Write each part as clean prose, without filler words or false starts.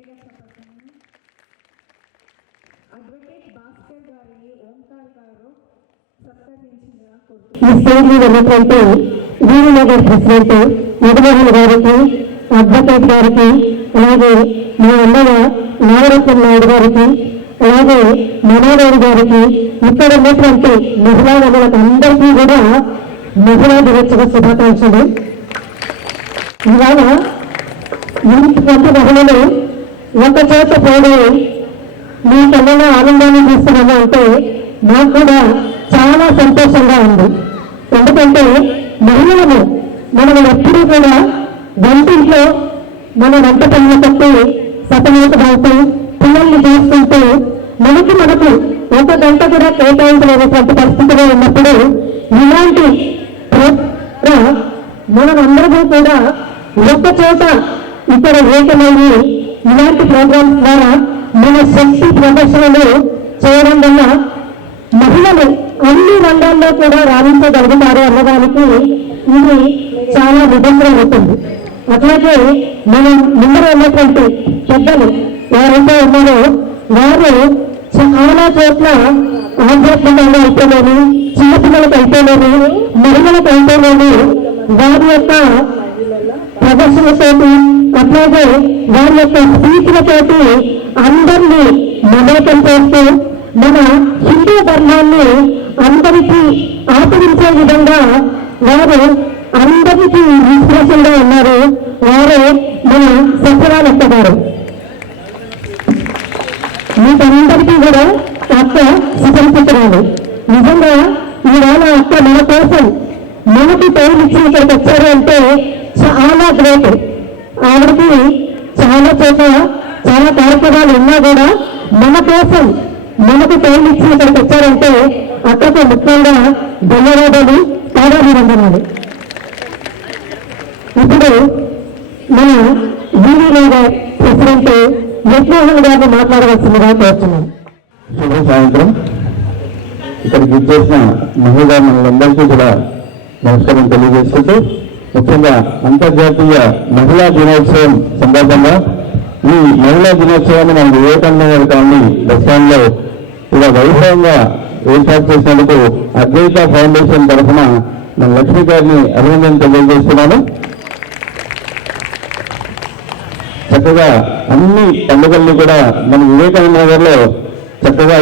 గట్టిగా చెప్పండి. అడ్వకేట్ భాస్కర్ గారిని ఓంకార్ గారు సత్కరించిందిగా కోరుతున్నాను. ఈ స్టేజ్ మీద ఉన్నటువంటి వీరనగర్ ప్రెసిడెంట్ మధుమోహన్ గారికి, అడ్వకేట్ గారికి, అలాగే మా అన్నయ్య నాగరత్నం నాయుడు గారికి, అలాగే మనోహర్ గారికి, ఇక్కడ ఉన్నటువంటి మహిళా మనులకు అందరికీ కూడా మహిళా దినోత్సవ శుభాకాంక్షలు. ఇవాళ ఇంతమంది మహిళలు ఒక చోట పోయి మీకెన్నో ఆనందాన్ని చూస్తున్నాము అంటే నాకు కూడా చాలా సంతోషంగా ఉంది. ఎందుకంటే మహిళలను మనం ఎప్పుడూ కూడా వంటింట్లో మన వంట పనులు కట్టి సతమతమవుతూ పిల్లల్ని చూసుకుంటూ మనకు ఒక గంట కూడా కేటాయించలేనటువంటి పరిస్థితిలో ఉన్నప్పుడు ఇలాంటి మనమందరము కూడా ఒక చోట ఇక్కడ ఏకమైంది ఇలాంటి ప్రోగ్రామ్స్ ద్వారా మన శక్తి ప్రదర్శనలు చేయడం వల్ల మహిళలు అన్ని రంగాల్లో కూడా రాణించగలుగుతారు అన్నదానికి ఇది చాలా నిబంధన అవుతుంది. అట్లాగే మనం ముందర ఉన్నటువంటి పెద్దలు ఎవరైతే ఉన్నారో వారు చాలా చోట్ల ఆధ్యాత్మికంగా అయిపోలేని, చిన్నపిల్లలకు అయిపోలేని, మహిళలకు అయిపోలేని వారి యొక్క ప్రదర్శనతోటి అట్లాగే వారి యొక్క స్పీచ్లతోటి అందరినీ మమేకం చేస్తూ మన హిందూ ధర్మాన్ని అందరికీ ఆచరించే విధంగా వారు అందరికీ ఇన్స్పిరేషన్ గా ఉన్నారు. వారే మన సత్యనారాయణ గారు. మీకందరికీ కూడా అక్క సుపరిచితురాలు. నిజంగా ఈవేళ అక్క మన కోసం మనకి పేరు ఇచ్చి ఇక్కడికి వచ్చారు అంటే చాలా గ్రేట్. ఆవిడకి చాలా చోట్ల చాలా కార్యక్రమాలు ఉన్నా కూడా మన కోసం మనకు పేరు ఇచ్చి ఇక్కడికి వచ్చారంటే అక్కకు ముఖ్యంగా ధన్యవాదాలు, పాదాభివందనాలు. ఇప్పుడు మన వీరనగర్ ప్రెసిడెంట్ మధుమోహన్ గారిని మాట్లాడవలసిందిగా కోరుతున్నాను. శుభ సాయంత్రం. ఇక్కడికి ఇచ్చేసిన మహిళా మనందరికీ కూడా నమస్కారం తెలియజేసుకుంటూ, ముఖ్యంగా అంతర్జాతీయ మహిళా దినోత్సవం సందర్భంగా ఈ మహిళా దినోత్సవాన్ని మన వివేకానంద గారి కాలనీ బస్ స్టాండ్ లో ఇలా వైభవంగా ఏర్పాటు చేసినందుకు అద్వైత ఫౌండేషన్ తరఫున మన లక్ష్మి గారిని అభినందన తెలియజేస్తున్నాను. చక్కగా అన్ని పండుగల్ని కూడా మన వివేకానంద నగర్లో చక్కగా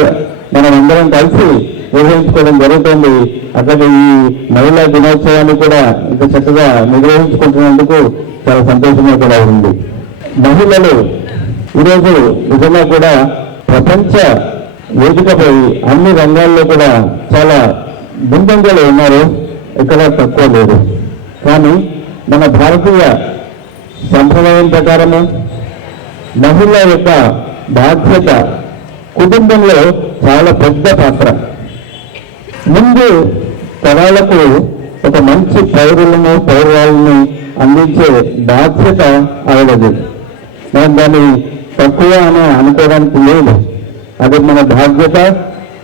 మనం అందరం కలిసి నిర్వహించుకోవడం జరుగుతుంది. అట్లాగే ఈ మహిళా దినోత్సవాన్ని కూడా ఇంత చక్కగా నిర్వహించుకుంటున్నందుకు చాలా సంతోషంగా కూడా ఉంది. మహిళలు ఈరోజు నిజంగా కూడా ప్రపంచ వేదికపై అన్ని రంగాల్లో కూడా చాలా ముందంజలో ఉన్నారు, ఎక్కడా తక్కువ లేదు. కానీ మన భారతీయ సంప్రదాయం ప్రకారము మహిళ యొక్క బాధ్యత కుటుంబంలో చాలా పెద్ద పాత్ర. ముందు తరాలకు ఒక మంచి పౌరురాలను అందించే బాధ్యత ఆవిడది. మనం దాన్ని తక్కువ అని అనుకోవడానికి లేదు, అది మన బాధ్యత.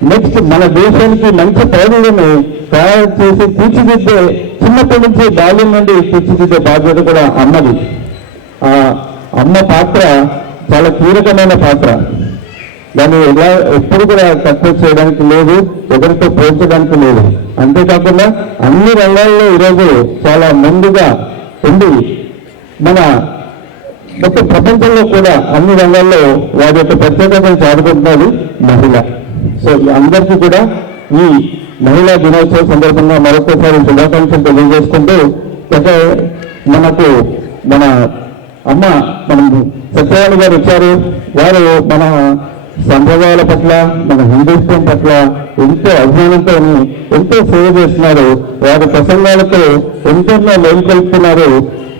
నెక్స్ట్ మన దేశానికి మంచి పౌరులను తయారు చేసి తీర్చిదిద్దే, చిన్నప్పటి నుంచి బాల్యం నుండి తీర్చిదిద్దే బాధ్యత కూడా అమ్మది. ఆ అమ్మ పాత్ర చాలా కీలకమైన పాత్ర. దాన్ని ఎలా ఎప్పుడు కూడా తక్కువ చేయడానికి లేదు, ఎవరితో పోల్చడానికి లేదు. అంతేకాకుండా అన్ని రంగాల్లో ఈరోజు చాలా ముందుగా ఉండి మన మొత్తం ప్రపంచంలో కూడా అన్ని రంగాల్లో వారి యొక్క ప్రత్యేకతను చాటుకుంటున్నది మహిళ. సో అందరికీ కూడా ఈ మహిళా దినోత్సవ సందర్భంగా మరొకసారి శుభాకాంక్షలు తెలియజేసుకుంటూ, మనకు మన అమ్మ మనం సత్యవాణి గారు వచ్చారు. వారు మన సంప్రదాయాల పట్ల, మన హిందూత్వం పట్ల ఎంతో అభిమానంతో ఎంతో సేవ చేస్తున్నారు. వారి ప్రసంగాలతో ఎంతో మేలుకొల్పుతున్నారు,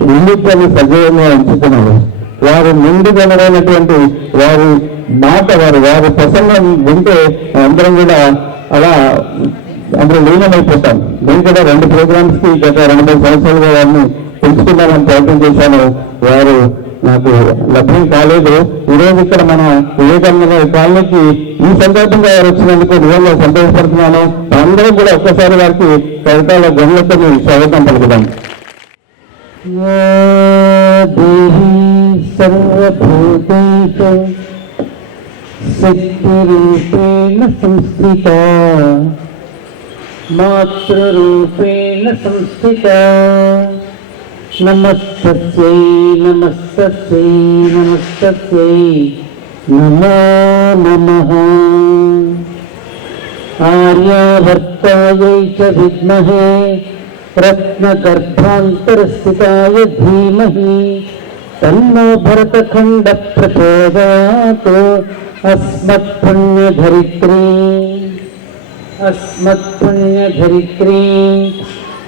హిందుత్వాన్ని సజీవంగా ఉంచుతున్నారు. వారు ముందుగనరైనటువంటి వారి మాట, వారి ప్రసంగం వింటే అందరం కూడా అలా అందరూ లీనమైపోతాం. నేను కూడా 2 ప్రోగ్రామ్స్ కి గత 2-3 సంవత్సరాలుగా వారిని తెలుసుకుందామని ప్రయత్నం చేశాను. వారు నాకు లభ్యం కాలేదు. ఈరోజు ఇక్కడ మన వివేకానంద కాలనీకి ఈ సందర్భంగా వారు వచ్చినందుకు నిజంగా సంతోషపడుతున్నాను. అందరం కూడా ఒక్కసారి వారికి కవితల గనులతో స్వాగతం పలుకుదాం. సర్వభూతేషు శక్తిరూపేణ సంస్థిత మాతృరూపేణ సంస్థిత నమస్తస్యై నమస్తస్యై నమస్తస్యై నమో నమః ఆర్యావర్తాయై చ విద్మహే రత్నగర్భాంతరస్థితాయ ధీమహి తన్నో భరతఖండ ప్రచోదయాత్ అస్మత్పుణ్యధరిత్రీ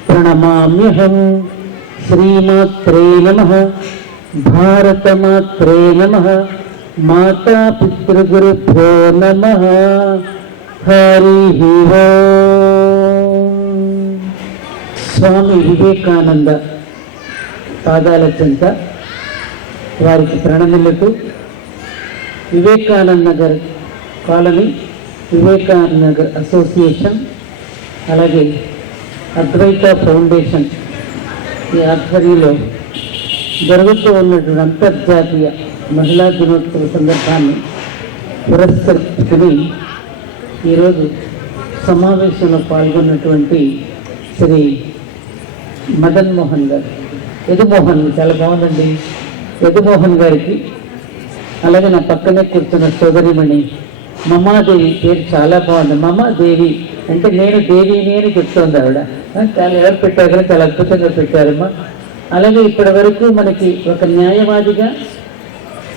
ప్రణమామ్యహం శ్రీమాత్రే నమః భారతమాత్రే నమః మాతాపితృగురుభ్యో నమః హరి ఓం. స్వామి వివేకానంద పాదాల చెంత వారికి ప్రణమిల్లుతూ వివేకానంద నగర్ కాలనీ, వివేకానంద నగర్ అసోసియేషన్, అలాగే అద్వైత ఫౌండేషన్ ఈ ఆధ్వర్యంలో జరుగుతూ ఉన్నటువంటి అంతర్జాతీయ మహిళా దినోత్సవ సందర్భాన్ని పురస్కరించుకుని ఈరోజు సమావేశంలో పాల్గొన్నటువంటి శ్రీ మదన్ మోహన్ గారు, యదుమోహన్, చాలా బాగుందండి, యదుమోహన్ గారికి, అలాగే నా పక్కనే కూర్చున్న సోదరిమణి మమాదేవి, పేరు చాలా బాగుంది. మమాదేవి అంటే నేను దేవిని అని చెప్తోంది ఆవిడ. చాలా ఎవరు పెట్టారు కదా, చాలా అద్భుతంగా పెట్టారమ్మా. అలాగే ఇప్పటి వరకు మనకి ఒక న్యాయవాదిగా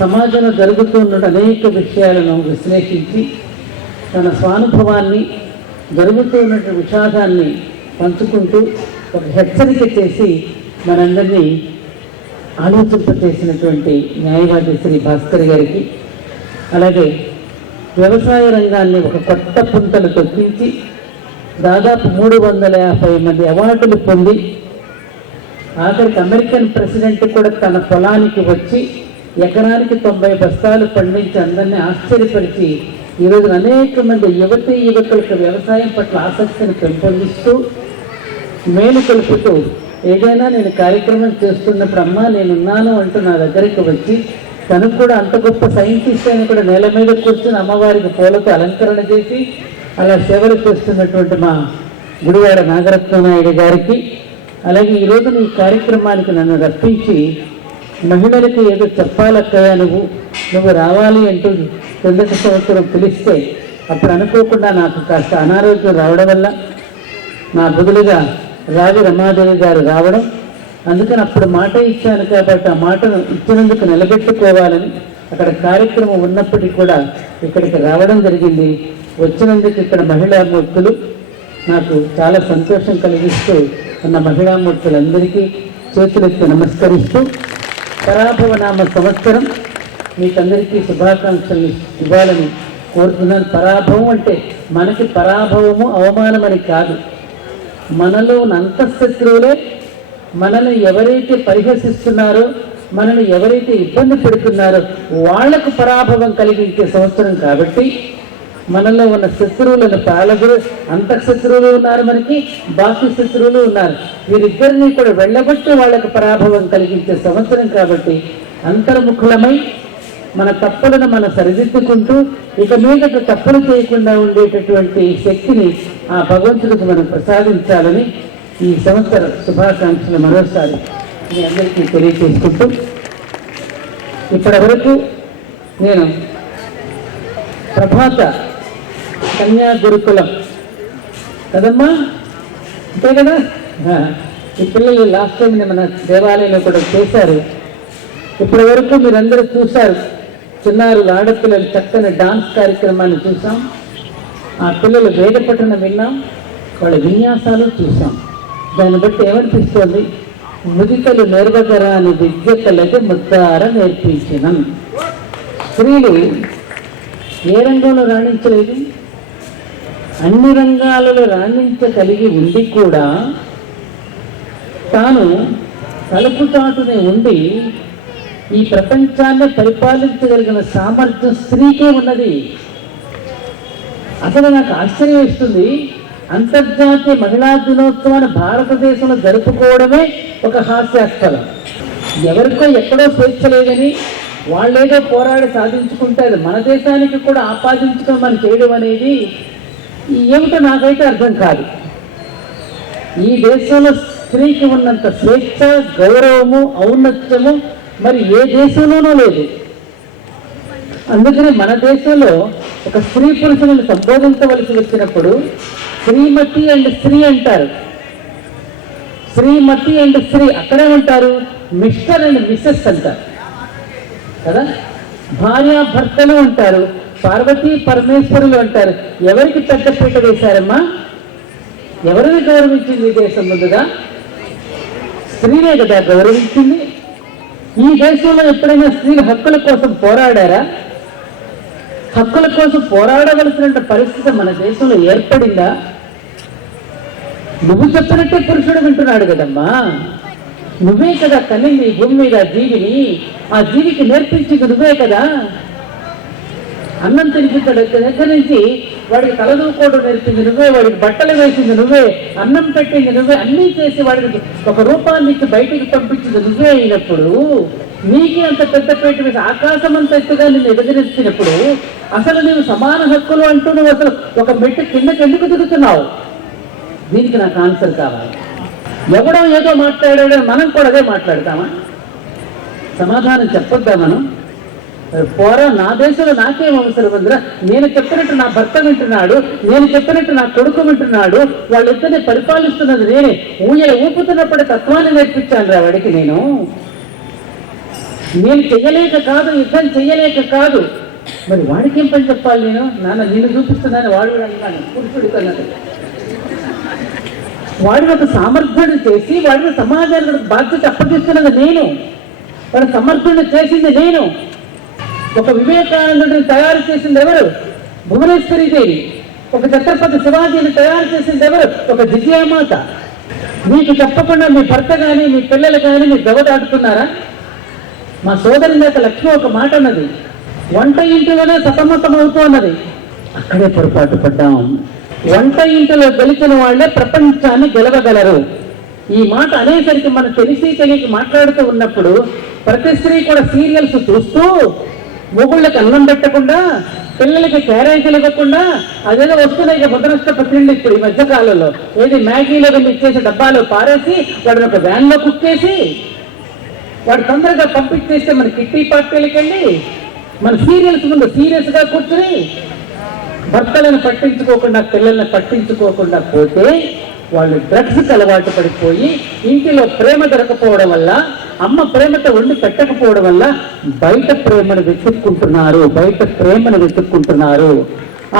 సమాజంలో జరుగుతున్న అనేక విషయాలను విశ్లేషించి తన స్వానుభవాన్ని, జరుగుతున్నటువంటి విషాదాన్ని పంచుకుంటూ ఒక హెచ్చరిక చేసి మనందరినీ ఆలోచింపచేసినటువంటి న్యాయవాది శ్రీ భాస్కర్ గారికి, అలాగే వ్యవసాయ రంగాన్ని ఒక కొత్త పుంతలు తొక్కించి దాదాపు 350 మంది అవార్డులు పొంది ఆఖరికి అమెరికన్ ప్రెసిడెంట్ కూడా తన పొలానికి వచ్చి ఎకరానికి 90 బస్తాలు పండించి అందరినీ ఆశ్చర్యపరిచి ఈరోజు అనేక మంది యువకులకు వ్యవసాయం పట్ల ఆసక్తిని పెంపొందిస్తూ మేలు కలుపుతూ, ఏదైనా నేను కార్యక్రమం చేస్తున్నప్పుడు అమ్మా నేనున్నాను అంటూ నా దగ్గరికి వచ్చి, తను కూడా అంత గొప్ప సైంటిస్ట్ అని కూడా నేల మీద కూర్చొని అమ్మవారికి పూలతో అలంకరణ చేసి అలా సేవలు చేస్తున్నటువంటి మా గుడివాడ నాగరత్న నాయుడు గారికి, అలాగే ఈరోజు ఈ కార్యక్రమానికి నన్ను రప్పించి మహిళలకు ఏదో చెప్పాలక్కయ్యా నువ్వు రావాలి అంటూ కిందటి సంవత్సరం పిలిస్తే అప్పుడు అనుకోకుండా నాకు కాస్త అనారోగ్యం రావడం వల్ల నా బదులుగా రావి రమాదేవి గారు రావడం, అందుకని అప్పుడు మాట ఇచ్చాను కాబట్టి ఆ మాటను ఇచ్చినందుకు నిలబెట్టుకోవాలని అక్కడ కార్యక్రమం ఉన్నప్పటికీ కూడా ఇక్కడికి రావడం జరిగింది. వచ్చినందుకు ఇక్కడ మహిళామూర్తులు నాకు చాలా సంతోషం కలిగిస్తూ ఉన్న మహిళామూర్తులందరికీ చేతులెత్తి నమస్కరిస్తూ పరాభవనామ సంవత్సరం మీకందరికీ శుభాకాంక్షలు ఇవ్వాలని కోరుతున్నాను. పరాభవం అంటే మనకి పరాభవము అవమానమని కాదు, మనలో ఉన్న అంతఃశత్రువులే మనల్ని ఎవరైతే పరిహసిస్తున్నారో, మనల్ని ఎవరైతే ఇబ్బంది పెడుతున్నారో వాళ్లకు పరాభవం కలిగించే సంవత్సరం కాబట్టి మనలో ఉన్న శత్రువులను పాలకులు, అంతఃశత్రువులు ఉన్నారు, మనకి బాహ్య శత్రువులు ఉన్నారు, వీరిద్దరినీ కూడా వెళ్ళబట్టి వాళ్లకు పరాభవం కలిగించే సంవత్సరం కాబట్టి అంతర్ముఖులమై మన తప్పులను మనం సరిదిద్దుకుంటూ ఇక మీదట తప్పులు చేయకుండా ఉండేటటువంటి శక్తిని ఆ భగవంతుడికి మనం ప్రసాదించాలని ఈ సంవత్సర శుభాకాంక్షలు మరోసారి మీ అందరికీ తెలియజేసుకుంటూ, ఇప్పటి వరకు నేను ప్రభాత కన్యా గురుకులం కదమ్మా, అంతే కదా, ఈ పిల్లలు లాస్ట్ టైం మన దేవాలయంలో కూడా చేశారు. ఇప్పటి వరకు మీరందరూ చూశారు, చిన్నారులు ఆడపిల్లలు చక్కని డాన్స్ కార్యక్రమాన్ని చూసాం, ఆ పిల్లలు వేద పఠనం విన్నాం, వాళ్ళ విన్యాసాలు చూసాం. దాన్ని బట్టి ఏమనిపిస్తోంది, ముదితలు నేర్వగరాని విద్యకలకి ముద్దార నేర్పించిన స్త్రీలు ఏ రంగంలో రాణించలేదు, అన్ని రంగాలలో రాణించగలిగి ఉండి కూడా తాను తలుపు చాటునే ఉండి ఈ ప్రపంచాన్ని పరిపాలించగలిగిన సామర్థ్యం స్త్రీకే ఉన్నది. అసలు నాకు ఆశ్చర్యం వేస్తుంది, అంతర్జాతీయ మహిళా దినోత్సవాన్ని భారతదేశంలో జరుపుకోవడమే ఒక హాస్యాస్పదం. ఎవరికో ఎక్కడో స్వేచ్ఛ లేదని వాళ్ళేదో పోరాడి సాధించుకుంటే అది మన దేశానికి కూడా ఆపాదించుకొని మనం చేయడం అనేది ఏమిటో నాకైతే అర్థం కాదు. ఈ దేశంలో స్త్రీకి ఉన్నంత స్వేచ్ఛ, గౌరవము, ఔన్నత్యము మరి ఏ దేశంలోనూ లేదు. అందుకని మన దేశంలో ఒక స్త్రీ పురుషులను సంబోధించవలసి వచ్చినప్పుడు శ్రీమతి అండ్ స్త్రీ అంటారు. శ్రీమతి అండ్ స్త్రీ అక్కడే ఉంటారు, మిస్టర్ అండ్ మిస్సెస్ అంటారు కదా. భార్యాభర్తలు అంటారు, పార్వతీ పరమేశ్వరులు అంటారు. ఎవరికి పెద్దపీట వేశారమ్మా? ఎవరిని గౌరవించింది ఈ దేశం ముందుగా? స్త్రీనే కదా గౌరవించింది. ఈ దేశంలో ఎప్పుడైనా స్త్రీల హక్కుల కోసం పోరాడారా? హక్కుల కోసం పోరాడవలసిన పరిస్థితి మన దేశంలో ఏర్పడిందా? నువ్వు చెప్పినట్టే పురుషుడు వింటున్నాడు కదమ్మా. నువ్వే కదా కనింది భూమి మీద జీవిని, ఆ జీవికి నేర్పించింది నువ్వే కదా. అన్నం తినిపించడం దగ్గర నుంచి వాడికి తలదూకోవడం నేర్పింది నువ్వే, వాడికి బట్టలు వేసింది నువ్వే, అన్నం పెట్టింది నువ్వే, అన్నీ చేసి వాడికి ఒక రూపాన్ని ఇచ్చి బయటికి పంపించింది నువ్వే అయినప్పుడు నీకే అంత పెద్ద పేట వేసి ఆకాశం అంత ఎత్తుగా నిన్ను ఎదురించినప్పుడు అసలు నీవు సమాన హక్కులు అంటూ నువ్వు అసలు ఒక మెట్టు కిందకి ఎందుకు దిగుతున్నావు? దీనికి నాకు ఆన్సర్ కావాలి. ఎవడో ఏదో మాట్లాడాడని మనం కూడా అదే మాట్లాడతామా? సమాధానం చెప్పొద్దా మనం? పోరా, నా దేశంలో నాకేం అవసరం ఉందిరా? నేను చెప్పినట్టు నా భర్త వింటున్నాడు, నేను చెప్పినట్టు నా కొడుకు వింటున్నాడు, వాళ్ళిద్దరిని పరిపాలిస్తున్నది నేనే. ఊయల ఊపుతున్నప్పుడే తత్వాన్ని నేర్పించాను రా వాడికి. నేను చెయ్యలేక కాదు, యుద్ధం చెయ్యలేక కాదు, మరి వాడికి ఏం పని చెప్పాలి? నేను చూపిస్తున్నాను, వాడు కూడా అన్నాను పురుషుడికి అన్నది. వాడిని ఒక సామర్థ్యాన్ని చేసి వాడిని సమాజానికి బాధ్యత అప్పగిస్తున్నది నేను, వాడి సమర్థుడిని చేసింది నేను. ఒక వివేకానందుడిని తయారు చేసింది ఎవరు? భువనేశ్వరీదేవి. ఒక ఛత్రపతి శివాజీని తయారు చేసింది ఎవరు? ఒక జిజియామాత. మీకు చెప్పకుండా మీ భర్త కానీ మీ పిల్లలు కానీ మీరు దెబ్బతాడుతున్నారా? మా సోదరి నేత లక్ష్మి ఒక మాట అన్నది, వంట ఇంటిలోనే సతమతం అవుతూ అన్నది. అక్కడే పొరపాటు పడ్డాం. వంట ఇంటిలో గెలిచిన వాళ్లే ప్రపంచాన్ని గెలవగలరు. ఈ మాట అనేసరికి మనం తెలిసి తెలియక మాట్లాడుతూ ఉన్నప్పుడు ప్రతి స్త్రీ కూడా సీరియల్స్ చూస్తూ మొగుళ్ళకి అన్నం పెట్టకుండా, పిల్లలకి క్యారేజీలు ఇవ్వకుండా, అదేదో వస్తున్నాయి ముద్రనష్ట తిండి ఇప్పుడు ఈ మధ్యకాలంలో ఏది మ్యాగీలో వెళ్ళి ఇచ్చేసి డబ్బాలో పారేసి వాడిని ఒక వ్యాన్లో కుక్కేసి వాడు తొందరగా పంపించేస్తే మన కిట్టి పార్టీలకి వెళ్ళి మన సీరియల్స్ ముందు సీరియస్గా కూర్చుని భర్తలను పట్టించుకోకుండా, పిల్లల్ని పట్టించుకోకుండా పోతే వాళ్ళు డ్రగ్స్కి అలవాటు పడిపోయి ఇంటిలో ప్రేమ దొరకపోవడం వల్ల, అమ్మ ప్రేమతో వండి పెట్టకపోవడం వల్ల బయట ప్రేమను వెతుక్కుంటున్నారు.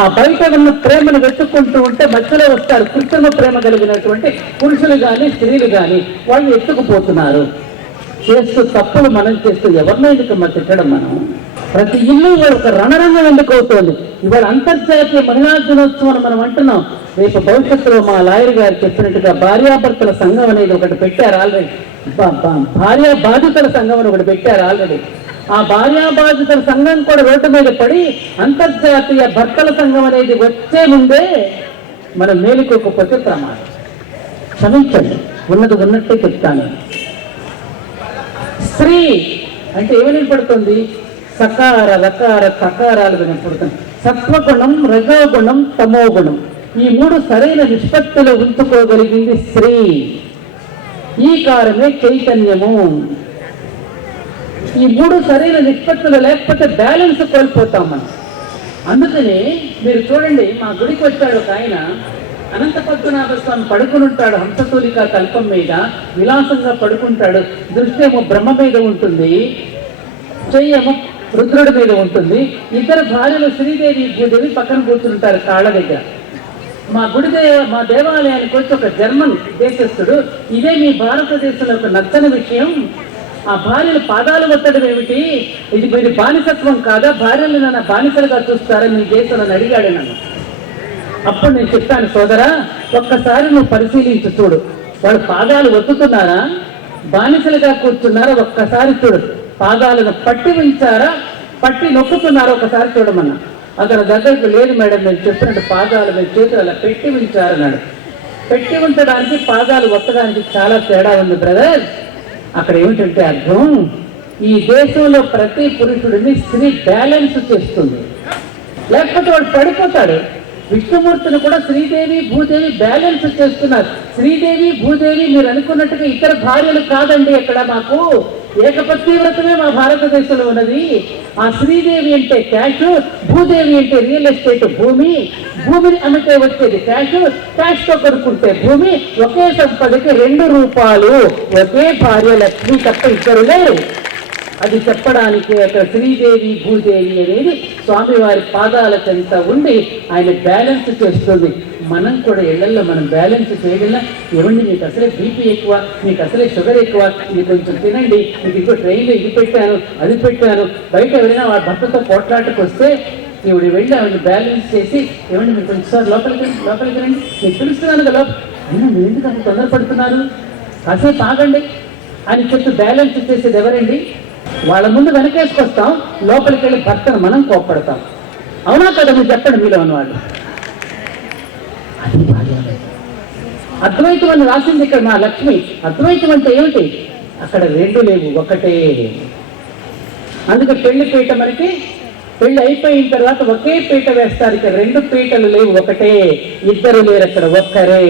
ఆ బయట ఉన్న ప్రేమను వెతుక్కుంటూ ఉంటే మధ్యలో వస్తారు కృత్రిమ ప్రేమ కలిగినటువంటి పురుషులు కానీ స్త్రీలు కానీ, వాళ్ళు ఎత్తుకుపోతున్నారు. చేస్తూ తప్పులు మనం చేస్తూ ఎవరినో ఎందుకు తిట్టడం? మనం ప్రతి ఇల్లు ఒక రణరంగం ఎందుకు అవుతోంది? ఇవాళ అంతర్జాతీయ మహిళా దినోత్సవం మనం అంటున్నాం. రేపు భవిష్యత్తులో మా లాయర్ గారు చెప్పినట్టుగా భార్యాభర్తల సంఘం అనేది ఒకటి పెట్టారు ఆల్రెడీ. భార్యా బాధితుల సంఘం అని ఒకటి పెట్టారు ఆల్రెడీ. ఆ భార్యా బాధితుల సంఘం కూడా రోడ్డు మీద పడి అంతర్జాతీయ భర్తల సంఘం అనేది వచ్చే ముందే మనం మేలుకోకపోతే ప్రమాదం. క్షమించండి, ఉన్నది ఉన్నట్టే చెప్తాను. స్త్రీ అంటే ఏమి వినపడుతుంది? సకార రకార తకారాలు వినపడుతుంది. సత్వగుణం, రజోగుణం, తమోగుణం, ఈ మూడు సరైన నిష్పత్తిలో ఉంచుకోగలిగింది స్త్రీ. ఈ కారమే చైతన్యము. ఈ మూడు సరైన నిష్పత్తులు లేకపోతే బ్యాలెన్స్ కోల్పోతాం మనం. అందుకని మీరు చూడండి, మా గుడికి వచ్చాడు ఒక ఆయన, అనంత పద్మనాభ స్వామి పడుకుని ఉంటాడు హంసతూలిక కల్పం మీద, విలాసంగా పడుకుంటాడు. దృష్టి ఏమో బ్రహ్మ మీద ఉంటుంది, చెయ్యేమో రుద్రుడి మీద ఉంటుంది. ఇద్దరు భార్యలు శ్రీదేవి భూదేవి పక్కన కూర్చుంటారు కాళ్ళ దగ్గర. మా దేవాలయానికి వచ్చి ఒక జర్మన్ దేశస్థుడు, ఇదే మీ భారతదేశంలో ఒక నచ్చని విషయం, ఆ భార్యలు పాదాలు ఒత్తడం ఏమిటి? ఇది మీరు బానిసత్వం కాదా? భార్యలు నన్ను బానిసలుగా చూస్తారా మీ దేశంలో అడిగాడు నన్ను. అప్పుడు నేను చెప్తాను, సోదరా ఒక్కసారి నువ్వు పరిశీలించి చూడు, వాళ్ళు పాదాలు ఒత్తుతున్నారా, బానిసలుగా కూర్చున్నారా? ఒక్కసారి చూడు. పాదాలను పట్టి ఉంచారా, పట్టి నొక్కుతున్నారా? ఒకసారి చూడమన్నా. అతను దగ్గరకు, లేదు మేడం నేను చెప్పినట్టు పాదాలు మీద చేతులు అలా పెట్టి ఉంచారన్నాడు. పెట్టి ఉంచడానికి పాదాలు ఒత్తడానికి చాలా తేడా ఉంది బ్రదర్. అక్కడ ఏమిటంటే అర్థం, ఈ దేశంలో ప్రతి పురుషుడిని స్త్రీ బ్యాలెన్స్ చేస్తుంది, లేకపోతే వాడు పడిపోతాడు. విష్ణుమూర్తిని కూడా శ్రీదేవి భూదేవి బ్యాలెన్స్ చేస్తున్నారు. శ్రీదేవి భూదేవి మీరు అనుకున్నట్టుగా ఇతర భార్యలు కాదండి. అక్కడ మాకు ఏకపత్ని వ్రతమే మా భారతదేశంలో ఉన్నది. ఆ శ్రీదేవి అంటే క్యాష్, భూదేవి అంటే రియల్ ఎస్టేట్, భూమిని అమ్మితే వచ్చేది క్యాష్ తో కొనుక్కుంటే భూమి. ఒకే సంపదకి 2 రూపాలు. ఒకే భార్య లక్ష్మి తప్ప ఇద్దరు లేరు. అది చెప్పడానికి అక్కడ శ్రీదేవి భూదేవి అనేది స్వామివారి పాదాల చెంత ఉండి ఆయన బ్యాలెన్స్ చేస్తుంది. మనం కూడా ఇళ్లలో మనం బ్యాలెన్స్ చేయగల, ఏమండి మీకు అసలే బీపీ ఎక్కువ, మీకు అసలే షుగర్ ఎక్కువ, ఇది కొంచెం తినండి, మీకు ఇంకో ట్రైన్లో ఇది పెట్టాను అది పెట్టాను. బయట ఎవరైనా వాళ్ళ భర్తతో పోట్లాటకు వస్తే ఈవిడ వెళ్ళి ఆవిడ బ్యాలెన్స్ చేసి, ఏమండి మీరు కొంచెం లోపలికి రండి, మీకు పిలుస్తున్నాను కదా, అయినా మీరు ఎందుకు అంత తొందరపడుతున్నారు, కాసేపు ఆగండి అని చెప్పి బ్యాలెన్స్ చేసేది ఎవరండి? వాళ్ళ ముందు వెనకేసుకొస్తాం, లోపలికి వెళ్ళి భర్తను మనం కోప్పడతాం. అవునా కదా? మీరు చెప్పండి మీలో ఉన్నవాళ్ళు. అది భార్య. అద్వైతం అని రాసింది ఇక్కడ మా లక్ష్మి. అద్వైతం అంటే ఏమిటి? అక్కడ 2 లేవు, ఒకటే. అందుకే పెళ్లి పీట మనకి పెళ్లి అయిపోయిన తర్వాత ఒకే పీట వేస్తారు. ఇక్కడ 2 పీటలు లేవు, ఒకటే. ఇద్దరు లేరు, అక్కడ ఒక్కరే.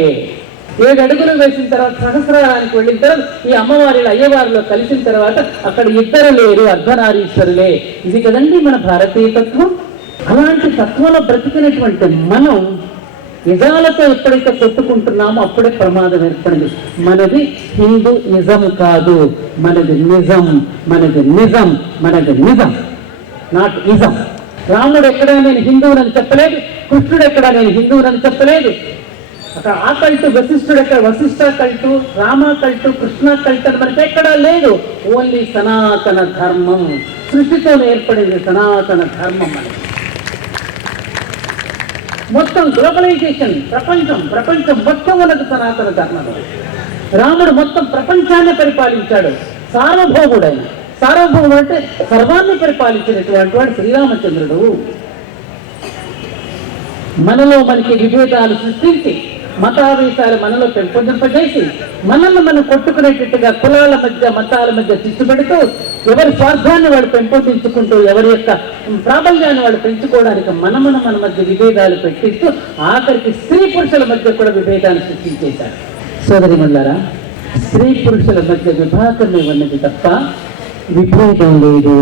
7 అడుగులు వేసిన తర్వాత సహస్రానికి వెళ్ళిన తర్వాత ఈ అమ్మవారి అయ్యవారిలో కలిసిన తర్వాత అక్కడ ఇద్దరు లేరు, అర్ధనారీశ్వరులే. ఇది కదండి మన భారతీయ తత్వం. అలాంటి తత్వంలో బ్రతికినటువంటి మనం నిజాలతో ఎప్పుడైతే కొట్టుకుంటున్నామో అప్పుడే ప్రమాదం ఏర్పడింది. మనది హిందూ నిజం కాదు, మనది నిజం, మనది నిజం, మనది నిజం, నాట్ నిజం. రాముడు ఎక్కడా నేను హిందువునని చెప్పలేదు, కృష్ణుడు ఎక్కడా నేను హిందువునని చెప్పలేదు. అక్కడ ఆ కల్టు వశిష్ఠుడు ఎక్కడ వశిష్ఠ కల్టు, రామ కల్టు, కృష్ణ కల్టు అని మనకి ఎక్కడా లేదు. ఓన్లీ సనాతన ధర్మం, సృష్టితో ఏర్పడింది సనాతన ధర్మం. మనకి మొత్తం గ్లోబలైజేషన్, ప్రపంచం మొత్తం ఉన్నది సనాతన ధర్మం. రాముడు మొత్తం ప్రపంచాన్ని పరిపాలించాడు, సార్వభౌముడైన. సార్వభౌముడు అంటే సర్వాన్ని పరిపాలించినటువంటి వాడు శ్రీరామచంద్రుడు. మనలో మనకి విభేదాలు సృష్టించి మతావేశాలు మనలో పెంపొందింపజేసి మనల్ని మనం కొట్టుకునేటట్టుగా కులాల మధ్య మతాల మధ్య చిచ్చుపెడుతూ ఎవరి స్వార్థాన్ని వాడు పెంపొందించుకుంటూ ఎవరి యొక్క ప్రాబల్యాన్ని వాడు పెంచుకోవడానికి మన మధ్య విభేదాలు పెట్టిస్తూ ఆఖరికి స్త్రీ పురుషుల మధ్య కూడా విభేదాన్ని సృష్టించేశారు. సోదరి మల్లారా, స్త్రీ పురుషుల మధ్య విభాగమే ఉన్నది తప్ప విభేదం లేదు.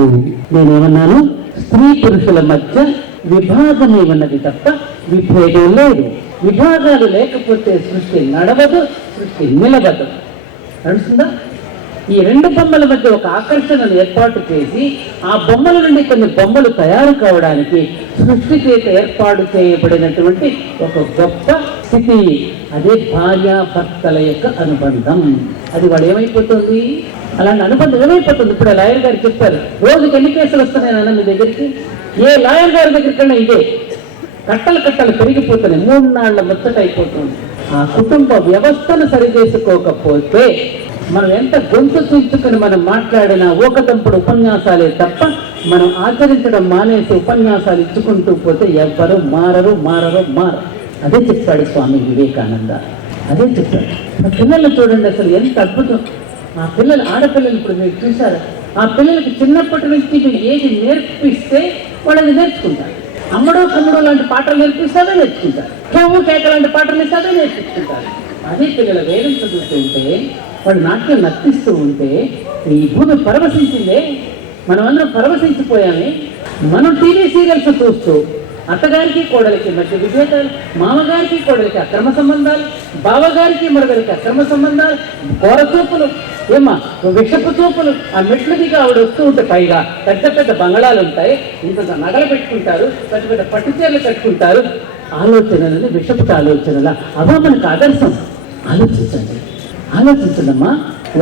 నేనేమన్నాను? స్త్రీ పురుషుల మధ్య విభాగమే ఉన్నది తప్ప విభేదం లేదు. విభాగాలు లేకపోతే సృష్టి నడవదు, సృష్టి నిలబడదు. నడుస్తుందా? ఈ 2 బొమ్మల మధ్య ఒక ఆకర్షణను ఏర్పాటు చేసి ఆ బొమ్మల నుండి కొన్ని బొమ్మలు తయారు కావడానికి సృష్టి చేత ఏర్పాటు చేయబడినటువంటి ఒక గొప్ప స్థితి. అదే భార్యాభర్తల యొక్క అనుబంధం. అది వాడు ఏమైపోతుంది? అలాంటి అనుబంధం ఏమైపోతుంది? ఇప్పుడు లాయర్ గారు చెప్పారు, రోజుకి ఎన్ని కేసులు వస్తున్నాయన్న మీ దగ్గరికి? ఏ లాయర్ గారి దగ్గరికైనా ఇదే కట్టలు పెరిగిపోతున్నాయి. 3 నాళ్ల ముచ్చట అయిపోతుంది. ఆ కుటుంబ వ్యవస్థను సరిచేసుకోకపోతే మనం ఎంత గొంతు చూసుకుని మనం మాట్లాడినా ఊకదంపుడు ఉపన్యాసాలే తప్ప మనం ఆచరించడం మానేసి ఉపన్యాసాలు ఇచ్చుకుంటూ పోతే ఎవ్వరు మారరు. అదే చెప్పాడు స్వామి వివేకానంద. అదే చెప్పాడు. ఆ పిల్లలు చూడండి, అసలు ఎంత అద్భుతం. ఆ పిల్లలు, ఆడపిల్లలు ఇప్పుడు మీరు చూసారు, ఆ పిల్లలకి చిన్నప్పటి నుంచి మీరు ఏది నేర్పిస్తే వాళ్ళని నేర్చుకుంటారు. అమ్మడో కమ్మడో లాంటి పాటలు నేర్పిస్తే అదే నేర్చుకుంటారు. కేవు కేక లాంటి పాటలు ఇస్తే అదే నేర్చుకుంటారు. అదే పిల్లల వేదం చదువుతూ ఉంటే, వాడు నాట్యం నర్తిస్తూ ఉంటే ఈ భూమి పరవశించిందే. మనం అందరం పరవశించిపోయామే. మనం టీవీ సీరియల్స్ చూస్తూ అత్తగారికి కోడలికి మధ్య విభేదాలు, మామగారికి కోడలికి అక్రమ సంబంధాలు, బావగారికి మరొకరికి అక్రమ సంబంధాలు, ఘోర చూపులు, విషపు చూపులు. ఆ మెట్లు దిగి ఆవిడ వస్తూ ఉంటే పైగా పెద్ద బంగళాలు ఉంటాయి, ఇంత నగలు పెట్టుకుంటారు, పెద్ద పట్టుచీరలు కట్టుకుంటారు. ఆలోచనలని విషపు ఆలోచనల అవా మనకు ఆదర్శం. ఆలోచించండమ్మా,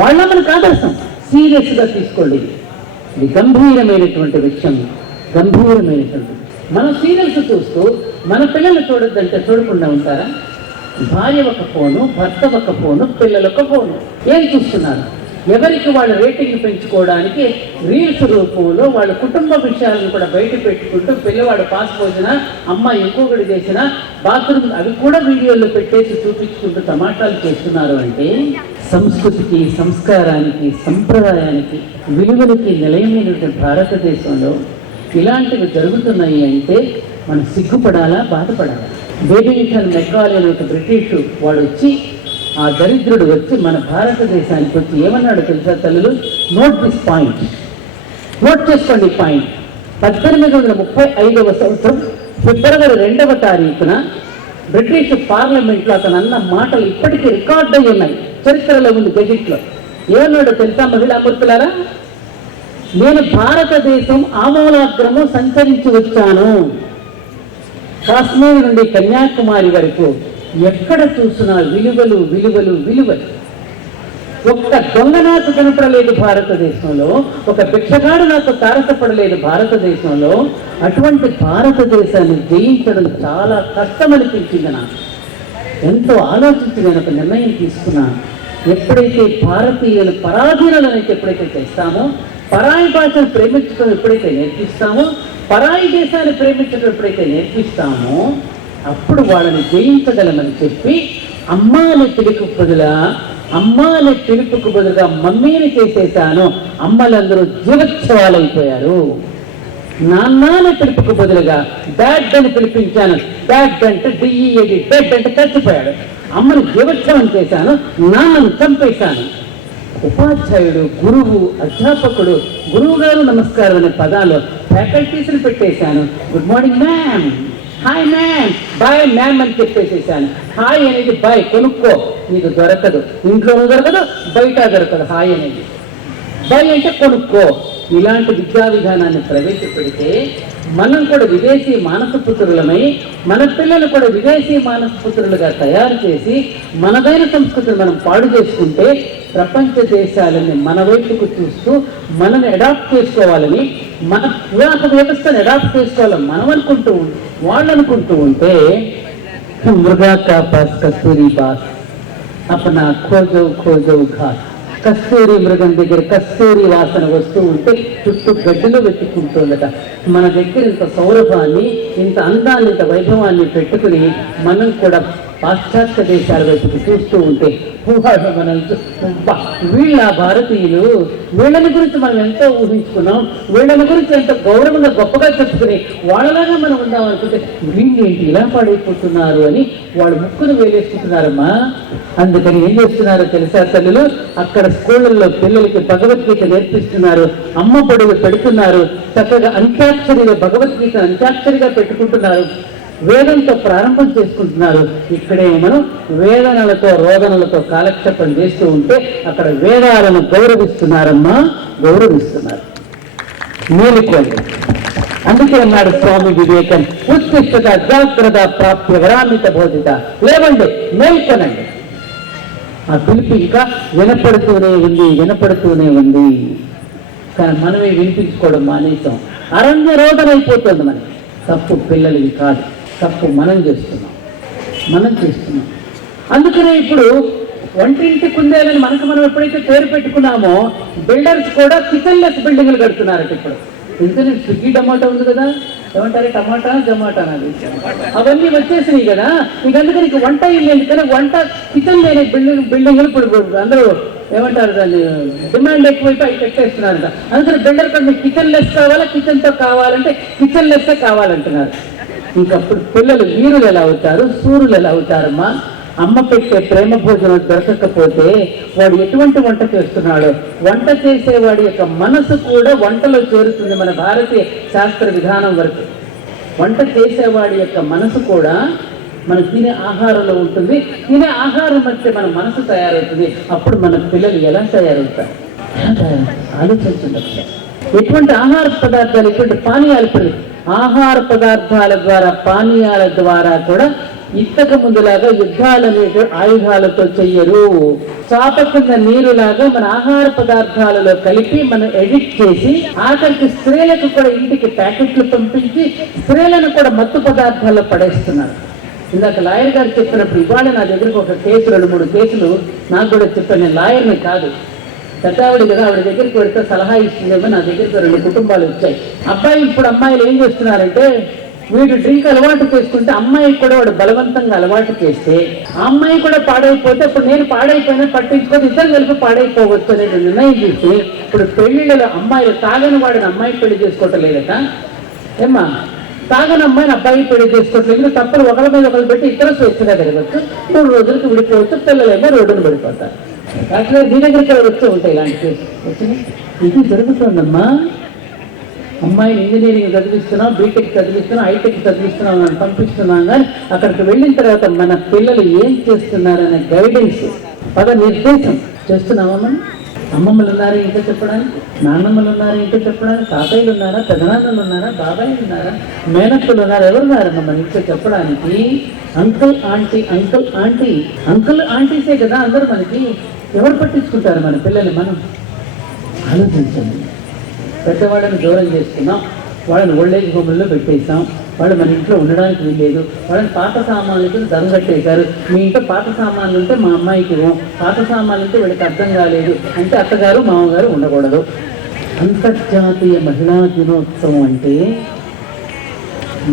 వాళ్ళ మనకు ఆదర్శం. సీరియస్గా తీసుకోండి. ఇది గంభీరమైనటువంటి విషయం, గంభీరమైనటువంటి. మనం సీరియల్స్ చూస్తూ మన పిల్లలు చూడొద్దంటే చూడకుండా ఉంటారా? భార్య ఒక ఫోను, భర్త ఒక ఫోను, పిల్లలు ఒక ఫోను. ఏం చూస్తున్నారు? ఎవరికి వాళ్ళ రేటింగ్ పెంచుకోవడానికి రీల్స్ రూపంలో వాళ్ళ కుటుంబ విషయాలను కూడా బయట పెట్టుకుంటూ పిల్లవాడు పాస్ పోసినా అమ్మ ఇంకొకటి చేసినా బాత్రూమ్ అవి కూడా వీడియోలో పెట్టేసి చూపించుకుంటూ తమాషాలు చేస్తున్నారు అంటే సంస్కృతికి, సంస్కారానికి, సంప్రదాయానికి, విలువలకి నిలయమైనటువంటి భారతదేశంలో ఇలాంటివి జరుగుతున్నాయి అంటే మనం సిగ్గుపడాలా, బాధపడాలా? బేబింగ్టన్ మెక్కాలీ అనే ఒక బ్రిటిష్ వాడు వచ్చి, ఆ దరిద్రుడు వచ్చి మన భారతదేశానికి వచ్చి ఏమన్నాడు తెలుసా తల్లులు? నోట్ దిస్ పాయింట్, నోట్ చేసుకోండి పాయింట్. 1835 సంవత్సరం ఫిబ్రవరి 2వ తారీఖున బ్రిటిష్ పార్లమెంట్లో అతను అన్న మాటలు ఇప్పటికీ రికార్డ్ అయి ఉన్నాయి, చరిత్రలో ఉంది, గెజిట్లో. ఏమన్నాడో తెలుసా మహిళా మూర్తులారా? నేను భారతదేశం ఆమూలాగ్రము సంచరించి వచ్చాను, కాశ్మీర్ నుండి కన్యాకుమారి వరకు ఎక్కడ చూసినా విలువలు విలువలు విలువలు. ఒక్క దొంగ నాకు కనపడలేదు భారతదేశంలో, ఒక భిక్షగాడు నాకు తారసపడలేదు భారతదేశంలో. అటువంటి భారతదేశాన్ని జయించడం చాలా కష్టమనిపించింది నాకు. ఎంతో ఆలోచించి నేను ఒక నిర్ణయం తీసుకున్నా. ఎప్పుడైతే భారతీయులు పరాధీనులనైతే ఎప్పుడైతే చేస్తామో, పరాయి భాషను ప్రేమించడం ఎప్పుడైతే నేర్పిస్తామో, పరాయి దేశాన్ని ప్రేమించడం ఎప్పుడైతే నేర్పిస్తామో, అప్పుడు వాళ్ళని జయించగలమని చెప్పి అమ్మా అనే పిలుపుకు బదులుగా మమ్మీని చేసేసాను. అమ్మలందరూ జీవోత్సవాలైపోయారు. నాన్న అనే పిలుపుకు బదులుగా డాడ్ అని పిలిపించాను. డాడ్ అంటే డిఈఏడి, డెడ్ అంటే చచ్చిపోయాడు. అమ్మని జీవోత్సవం చేశాను, నాన్నను చంపేశాను. ఉపాధ్యాయుడు, గురువు, అధ్యాపకుడు, గురువు గారు నమస్కారం అనే పదాలు ఫ్యాకల్టీస్ని పెట్టేశాను. Good morning ma'am, hi ma'am, bye ma'am అని చెప్పేసేసాను. హాయ్ అనేది బాయ్, కొనుక్కో, నీకు దొరకదు, ఇంట్లోనూ దొరకదు, బయట దొరకదు. హాయ్ అనేది బాయ్ అంటే కొనుక్కో. ఇలాంటి విద్యా విధానాన్ని ప్రవేశపెడితే మనం కూడా విదేశీ మానసపుత్రులమై, మన పిల్లలు కూడా విదేశీ మానసపుత్రులుగా తయారు చేసి మనదైన సంస్కృతిని మనం పాడు చేసుకుంటే ప్రపంచ దేశాలని మన వైపుకు చూస్తూ మనని అడాప్ట్ చేసుకోవాలని, మన వివాహ వ్యవస్థను అడాప్ట్ చేసుకోవాలని మనం అనుకుంటూ వాళ్ళు అనుకుంటూ ఉంటే మృగా కా పాస్ కస్తూరి బాస్ అపనా ఖోజో ఖోజో ఘాట్. కస్తూరి మృగం దగ్గర కస్తూరి వాసన వస్తూ ఉంటే చుట్టూ గడ్డిలో పెట్టుకుంటుందట. మన దగ్గర ఇంత సౌరభాన్ని, ఇంత అందాన్ని, ఇంత వైభవాన్ని పెట్టుకుని మనం కూడా పాశ్చాత్య దేశాల వైపుకి చూస్తూ ఉంటే మనం వీళ్ళ భారతీయులు, వీళ్ళని గురించి మనం ఎంతో ఊహించుకున్నాం, వీళ్ళని గురించి ఎంతో గౌరవంగా గొప్పగా చెప్పుకుని వాళ్ళలాగా మనం ఉందాం అనుకుంటే వీళ్ళు ఏంటి ఇలా పాడైపోతున్నారు అని వాళ్ళు ముక్కును వేలేసుకుంటున్నారమ్మా. అందుకని ఏం చేస్తున్నారో తెలుసా తల్లులు? అక్కడ స్కూళ్ళల్లో పిల్లలకి భగవద్గీత నేర్పిస్తున్నారు, అమ్మ పొడుగు పెడుతున్నారు, చక్కగా అంత్యాక్షరిగా భగవద్గీత అంత్యాక్షరిగా పెట్టుకుంటున్నారు, వేదంతో ప్రారంభం చేసుకుంటున్నారు. ఇక్కడే మనం వేదనలతో రోదనలతో కాలక్షేపం చేస్తూ ఉంటే అక్కడ వేదాలను గౌరవిస్తున్నారమ్మా, గౌరవిస్తున్నారు. మేలుకోండి. అందుకే అన్నాడు స్వామి వివేకం, ఉత్తిష్టత జాగ్రత్త ప్రాప్య వరామిత బోధిత. లేవండి, మేల్కొనండి. ఆ పిలుపు ఇంకా వినపడుతూనే ఉంది. కానీ మనమే వినిపించుకోవడం మానేసాం. అరణ్య రోదన అయిపోతుంది మనకి. తప్పు పిల్లలకి కాదు, తప్పు మనం చేస్తున్నాం. అందుకనే ఇప్పుడు వంటింటి కుందేలని మనకు మనం ఎప్పుడైతే పేరు పెట్టుకున్నామో బిల్డర్స్ కూడా కిచెన్లెస్ బిల్డింగ్లు కడుతున్నారట. ఇప్పుడు ఇంటర్నెట్ స్విగ్గీ టమాటా ఉంది కదా, ఏమంటారు టమాటా జమాటా అనేది, అవన్నీ వచ్చేసినాయి కదా. మీకు అందుకని వంట ఇల్లు ఎందుకని వంట కిచెన్ లేని బిల్డింగ్లు ఇప్పుడు అందరూ ఏమంటారు దాన్ని డిమాండ్ ఎక్కువైపోయి అవి పెట్టేస్తున్నారంట. అందుకని బిల్డర్ కూడా మీకు కిచెన్ లెస్ కావాలా, కిచెన్తో కావాలంటే కిచెన్ లెస్సే కావాలంటున్నారు. ఇంకప్పుడు పిల్లలు వీరులు ఎలా అవుతారు, సూర్యులు ఎలా అవుతారమ్మా? అమ్మ పెట్టే ప్రేమ భోజనం దొరకకపోతే వాడు ఎటువంటి వంట చేస్తున్నాడో, వంట చేసేవాడి యొక్క మనసు కూడా వంటలో చేరుతుంది. మన భారతీయ శాస్త్ర విధానం వరకు వంట చేసేవాడి యొక్క మనసు కూడా మనం తినే ఆహారంలో ఉంటుంది. తినే ఆహారం బట్టి మన మనసు తయారవుతుంది. అప్పుడు మన పిల్లలు ఎలా తయారవుతారు ఆలోచించండి. ఎటువంటి ఆహార పదార్థాలు, ఎటువంటి పానీయాలు, ఆహార పదార్థాల ద్వారా, పానీయాల ద్వారా కూడా ఇంతకు ముందులాగా యుద్ధాలనేటి ఆయుధాలతో చెయ్యరు. చాప కింద నీరులాగా మన ఆహార పదార్థాలలో కలిపి మనం ఎడిట్ చేసి ఆఖరికి స్త్రీలకు కూడా ఇంటికి ప్యాకెట్లు పంపించి స్త్రీలను కూడా మత్తు పదార్థాల్లో పడేస్తున్నారు. ఇందాక లాయర్ గారు చెప్పినప్పుడు ఇవాళ నా దగ్గరకు ఒక కేసు, 2-3 కేసులు నాకు కూడా చెప్పాను. నేను లాయర్ని కాదు, పెద్దావిడ కదా, ఆవిడ దగ్గరికి వెళ్తే సలహా ఇస్తుందేమో నా దగ్గరికి 2 కుటుంబాలు వచ్చాయి. అబ్బాయి ఇప్పుడు అమ్మాయిలు ఏం చేస్తున్నారంటే వీడు డ్రింక్ అలవాటు చేసుకుంటే అమ్మాయికి కూడా వాడు బలవంతంగా అలవాటు చేస్తే ఆ అమ్మాయి కూడా పాడైపోతే ఇప్పుడు నేను పాడైపోయినా పట్టించుకొని ఇద్దరు కలిపి పాడైపోవచ్చు అనే నిర్ణయం చేసి ఇప్పుడు పెళ్లిళ్ళలో అమ్మాయిలు తాగని వాడిని అమ్మాయి పెళ్లి చేసుకోవటం లేదట. ఏమ్మా, తాగని అమ్మాయిని అబ్బాయి పెళ్లి చేసుకోవట్లేదు. తప్పలు ఒకరి మీద ఒకరు పెట్టి ఇతర స్వేచ్ఛగా తిరగచ్చు, 3 రోజులకు విడిపోవచ్చు, పిల్లలేమో రోడ్డును పడిపోతారు. అట్లా నీ దగ్గరికి వచ్చి ఉంటాయి ఇలాంటి కేసు వచ్చినాయి. ఇది జరుగుతుందమ్మా. అమ్మాయిని ఇంజనీరింగ్ చదివిస్తున్నాం, బీటెక్ చదివిస్తున్నాం, ఐటెక్ చదివిస్తున్నాం అని పంపిస్తున్నాం. కానీ అక్కడికి వెళ్ళిన తర్వాత మన పిల్లలు ఏం చేస్తున్నారనే గైడెన్స్, నిర్దేశం చేస్తున్నామమ్మా. అమ్మమ్మలు ఉన్నారా ఇంట్లో చెప్పడానికి, నాన్నమ్మలు ఉన్నారా ఇంట్లో చెప్పడానికి, తాతయ్యలు ఉన్నారా, పెదనాన్నలు ఉన్నారా, బాబాయిలు ఉన్నారా, మేనత్తలు ఉన్నారా, ఎవరున్నారమ్మా మన ఇంట్లో చెప్పడానికి? Uncle aunty, uncle aunty, uncle ఆంటీసే కదా అందరూ మనకి. ఎవరు పట్టించుకుంటారు మన పిల్లలు? మనం ఆలోచించండి. పెద్దవాళ్ళని దూరం చేస్తున్నాం, వాళ్ళని ఓల్డేజ్ హోమ్లో పెట్టేస్తాం, వాళ్ళు మన ఇంట్లో ఉండడానికి వీల్లేదు, వాళ్ళని పాత సామాన్లకి ధర కట్టేశారు. మీ ఇంట్లో పాత సామాన్లు ఉంటే మా అమ్మాయికి ఇవ్వం, పాత సామాన్లు ఉంటే వీళ్ళకి అర్థం కాలేదు అంటే అత్తగారు మామగారు ఉండకూడదు. అంతర్జాతీయ మహిళా దినోత్సవం అంటే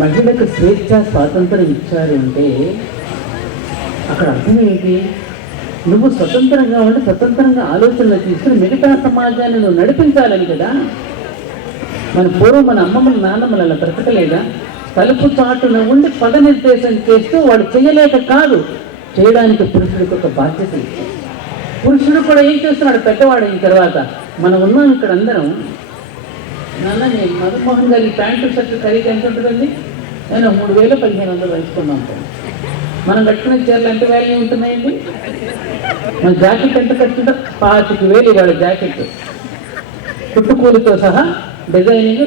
మహిళకు స్వేచ్ఛ స్వాతంత్రం ఇచ్చారు అంటే అక్కడ అర్థం ఏంటి? నువ్వు స్వతంత్రంగా ఉండి స్వతంత్రంగా ఆలోచనలు తీసుకుని మిగతా సమాజాన్ని నువ్వు నడిపించాలని కదా. మన పూర్వం మన అమ్మమ్మల నాన్నమ్మల అలా బ్రతకలేదా? తలుపు చాటున ఉండి నిర్దేశం చేస్తూ వాడు చేయలేక కాదు, చేయడానికి పురుషుడికి ఒక బాధ్యత ఇచ్చాడు. పురుషుడు కూడా ఏం చేస్తున్నాడు పెద్దవాడు అయిన తర్వాత? మనం ఉన్నాం ఇక్కడ అందరం. నాన్న, నేను మధుమోహన్ గారి ప్యాంటు షర్టు ఖరీదు ఎంత ఉంటుందండి? నేను 3,000-1,500 వేసుకున్నాం. మనం కట్టుకునే చీరలు ఎంత వాల్యూ ఉంటున్నాయండి? మన జాకెట్ ఎంత కట్టుకుంటాం? 25,000 ఇవాళ జాకెట్, కుట్టుకూలితో సహా డిజైనింగ్.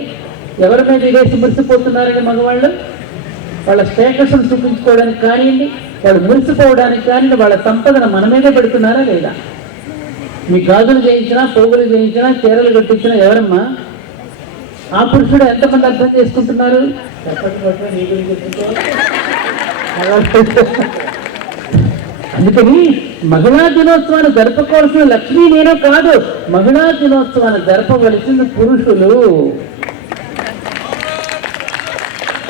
ఎవరి మీద ఇదేసి మురిసిపోతున్నారండి మగవాళ్ళు? వాళ్ళ స్టేటస్ను చూపించుకోవడానికి కానివ్వండి, వాళ్ళు మురిసిపోవడానికి కానివ్వండి, వాళ్ళ సంపదను మన మీదే పెడుతున్నారా లేదా? మీ గాజులు చేయించినా, పోగులు చేయించినా, చీరలు కట్టించినా ఎవరమ్మా? ఆ పురుషుడు ఎంతమంది అర్థం చేసుకుంటున్నారు? నీ గురించి అందుకని మహిళా దినోత్సవాన్ని జరపకోవాల్సిన లక్ష్మీ నేను కాదు, మహిళా దినోత్సవాన్ని జరపవలసిన పురుషులు.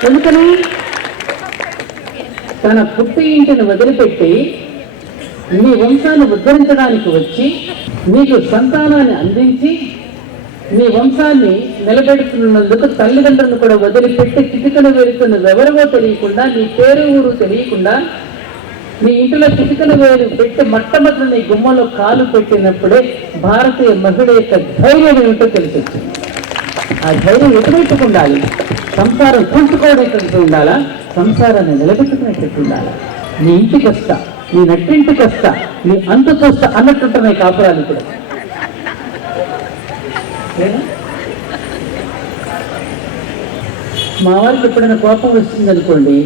ఎందుకని? తన పుట్టి ఇంటిని వదిలిపెట్టి నీ వంశాన్ని ఉద్ధరించడానికి వచ్చి నీకు సంతానాన్ని అందించి నీ వంశాన్ని నిలబెడుతున్నందుకు తల్లిదండ్రులను కూడా వదిలిపెట్టి కిటికలు వెళుతున్నది ఎవరివో తెలియకుండా, నీ పేరు ఊరు తెలియకుండా నీ ఇంటిలో కిటికలు వేలు పెట్టి మొట్టమొదటి నీ గుమ్మలో కాలు పెట్టినప్పుడే భారతీయ మహిళ యొక్క ధైర్యం ఏమిటో తెలిసి వచ్చింది. ఆ ధైర్యం ఎటువైపుకు ఉండాలి? సంసారం కూర్చుకోవడానికి ఉండాలా? సంసారాన్ని నిలబెట్టుకునేటట్టు ఉండాలా? నీ ఇంటికి వస్తా, నీ నట్టింటికి వస్తా, నీ అంతు చూస్తా అన్నట్టుంటున్నాయి కాపురాలు కూడా. మా వారికి ఎప్పుడైనా కోపం వస్తుంది అనుకోండి,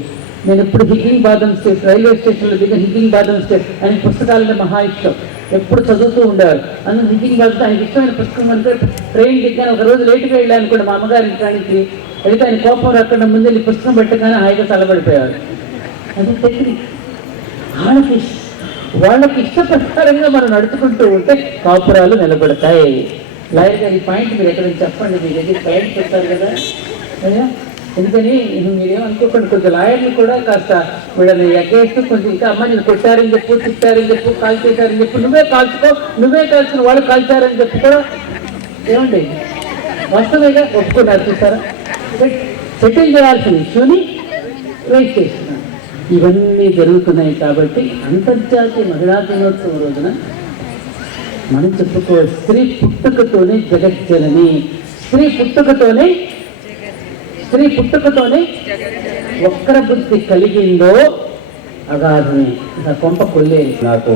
నేను ఎప్పుడు హిగ్గింగ్ బాదం స్టేట్, రైల్వే స్టేషన్లో దిగిన హిగ్గింగ్ బాదం స్టేట్, ఆయన పుస్తకాలంటే మహా ఇష్టం, ఎప్పుడు చదువుతూ ఉండేవారు. అందులో హిగ్గింగ్ బాదం ఆయనకి ఇష్టమైన పుస్తకం అంటే ట్రైన్ దిగ్గాను ఒక రోజు లేటుగా వెళ్ళాను అనుకోండి మా అమ్మగారి ఇంటికి, అయితే ఆయన కోపం రాకుండా ముందు ఈ పుస్తకం పెట్టగానే హాయిగా తలబడిపోయేవారు. అది టెక్నిక్. వాళ్ళకి ఇష్ట ప్రకారంగా మనం నడుచుకుంటూ ఉంటే కాపురాలు నిలబడతాయి. లాయర్ గారు ఈ పాయింట్ మీరు ఎక్కడ చెప్పండి, మీ దగ్గర క్లయింట్ పెట్టారు కదా. ఎందుకని మీరేమనుకోకండి, కొంచెం లాయర్ని కూడా కాస్త వీళ్ళని ఎగ్గేస్తూ కొంచెం ఇంకా అమ్మ నేను కొట్టారని చెప్పు, తిట్టారని చెప్పు, కాల్ చేశారని చెప్పు, నువ్వే కాల్చుకుని వాళ్ళు కాల్చారని చెప్పు కూడా ఏమండి వాస్తవేగా ఒప్పుకున్నారు. చూసారా? సెటిల్ చేయాల్సిన ఇష్యూని వెయిట్ చేస్తున్నారు. ఇవన్నీ జరుగుతున్నాయి. కాబట్టి అంతర్జాతీయ మహిళా దినోత్సవం రోజున మనం చెప్పుకోవాలి, స్త్రీ పుట్టుకతోనే జగజ్జనని, స్త్రీ పుట్టుకతోనే ఒక్కర బుద్ధి కలిగిందో అగాధమే, కొంప కొల్లేది. నాకు